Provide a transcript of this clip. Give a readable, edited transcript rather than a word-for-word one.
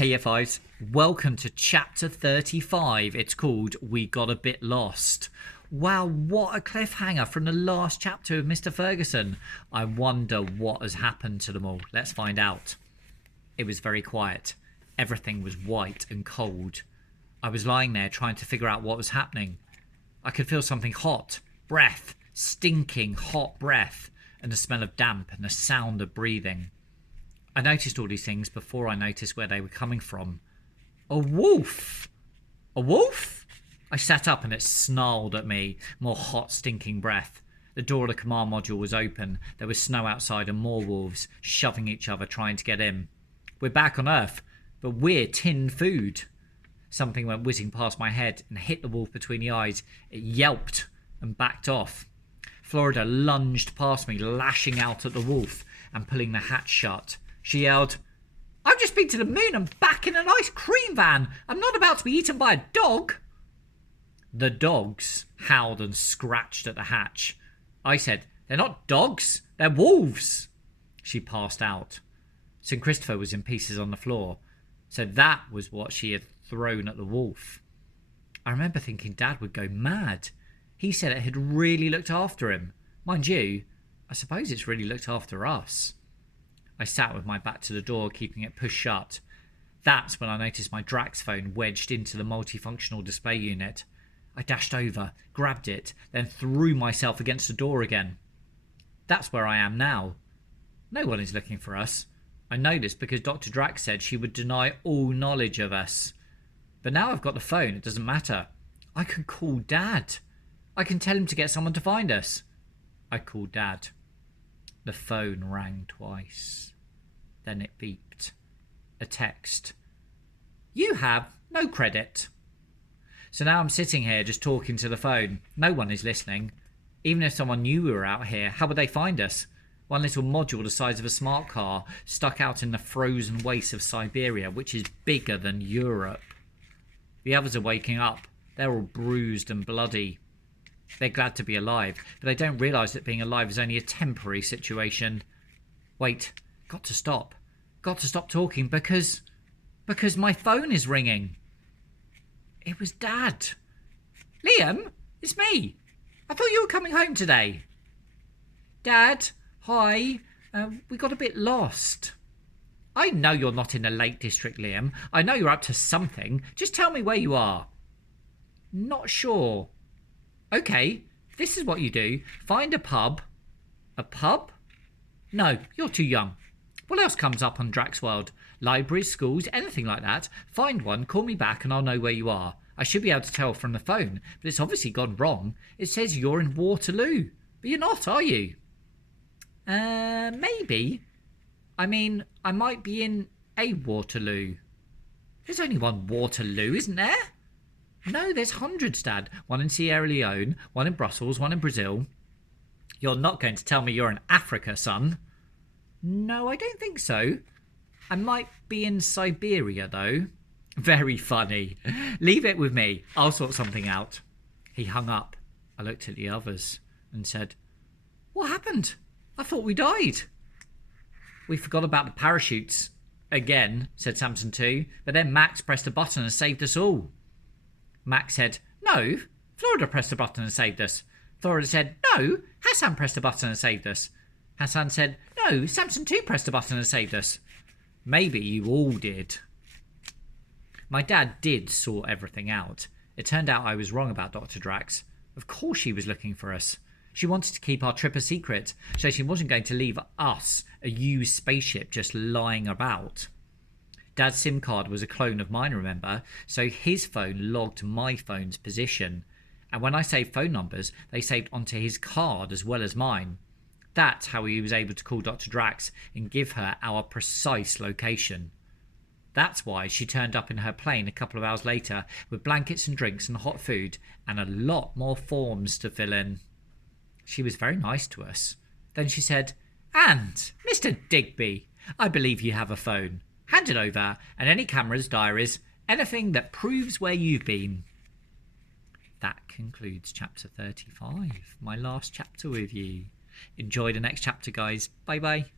Hey, Year Fives, welcome to chapter 35. It's called We Got a Bit Lost. Wow, what a cliffhanger from the last chapter of Mr. Ferguson. I wonder what has happened to them all. Let's find out. It was very quiet. Everything was white and cold. I was lying there trying to figure out what was happening. I could feel something hot, breath, stinking hot breath, and the smell of damp and the sound of breathing. I noticed all these things before I noticed where they were coming from. A wolf! A wolf? I sat up and it snarled at me, more hot, stinking breath. The door of the command module was open. There was snow outside and more wolves, shoving each other, trying to get in. We're back on Earth, but we're tinned food. Something went whizzing past my head and hit the wolf between the eyes. It yelped and backed off. Florida lunged past me, lashing out at the wolf and pulling the hatch shut. She yelled, "I've just been to the moon and back in an ice cream van. I'm not about to be eaten by a dog." The dogs howled and scratched at the hatch. I said, "They're not dogs, they're wolves." She passed out. St. Christopher was in pieces on the floor. So that was what she had thrown at the wolf. I remember thinking Dad would go mad. He said it had really looked after him. Mind you, I suppose it's really looked after us. I sat with my back to the door, keeping it pushed shut. That's when I noticed my Drax phone wedged into the multifunctional display unit. I dashed over, grabbed it, then threw myself against the door again. That's where I am now. No one is looking for us. I know this because Dr. Drax said she would deny all knowledge of us. But now I've got the phone, it doesn't matter. I can call Dad. I can tell him to get someone to find us. I called Dad. The phone rang twice. Then it beeped. A text. "You have no credit." So now I'm sitting here just talking to the phone. No one is listening. Even if someone knew we were out here, how would they find us? One little module the size of a smart car, stuck out in the frozen wastes of Siberia, which is bigger than Europe. The others are waking up. They're all bruised and bloody. They're glad to be alive, but they don't realise that being alive is only a temporary situation. Wait, got to stop. Got to stop talking because my phone is ringing. It was Dad. "Liam, it's me. I thought you were coming home today." "Dad, hi. We got a bit lost." "I know you're not in the Lake District, Liam. I know you're up to something. Just tell me where you are." "Not sure." "Okay, this is what you do. Find a pub." "A pub?" "No, you're too young. What else comes up on Drax World? Libraries, schools, anything like that. Find one, call me back and I'll know where you are. I should be able to tell from the phone, but it's obviously gone wrong. It says you're in Waterloo. But you're not, are you?" Maybe. I mean, I might be in a Waterloo." "There's only one Waterloo, isn't there?" "No, there's hundreds, Dad. One in Sierra Leone, one in Brussels, one in Brazil." "You're not going to tell me you're in Africa, son." "No, I don't think so. I might be in Siberia, though." "Very funny. Leave it with me. I'll sort something out." He hung up. I looked at the others and said, "What happened? I thought we died." "We forgot about the parachutes. Again," said Samson 2. "But then Max pressed a button and saved us all." Max said, "No, Florida pressed a button and saved us." Florida said, "No, Hassan pressed a button and saved us." Hassan said, "No, Samson 2 pressed a button and saved us." "Maybe you all did." My dad did sort everything out. It turned out I was wrong about Dr. Drax. Of course she was looking for us. She wanted to keep our trip a secret, so she wasn't going to leave us, a used spaceship, just lying about. Dad's SIM card was a clone of mine, remember? So his phone logged my phone's position. And when I saved phone numbers, they saved onto his card as well as mine. That's how he was able to call Dr. Drax and give her our precise location. That's why she turned up in her plane a couple of hours later with blankets and drinks and hot food and a lot more forms to fill in. She was very nice to us. Then she said, "And, Mr. Digby, I believe you have a phone. Hand it over, and any cameras, diaries, anything that proves where you've been." That concludes chapter 35, my last chapter with you. Enjoy the next chapter, guys. Bye bye.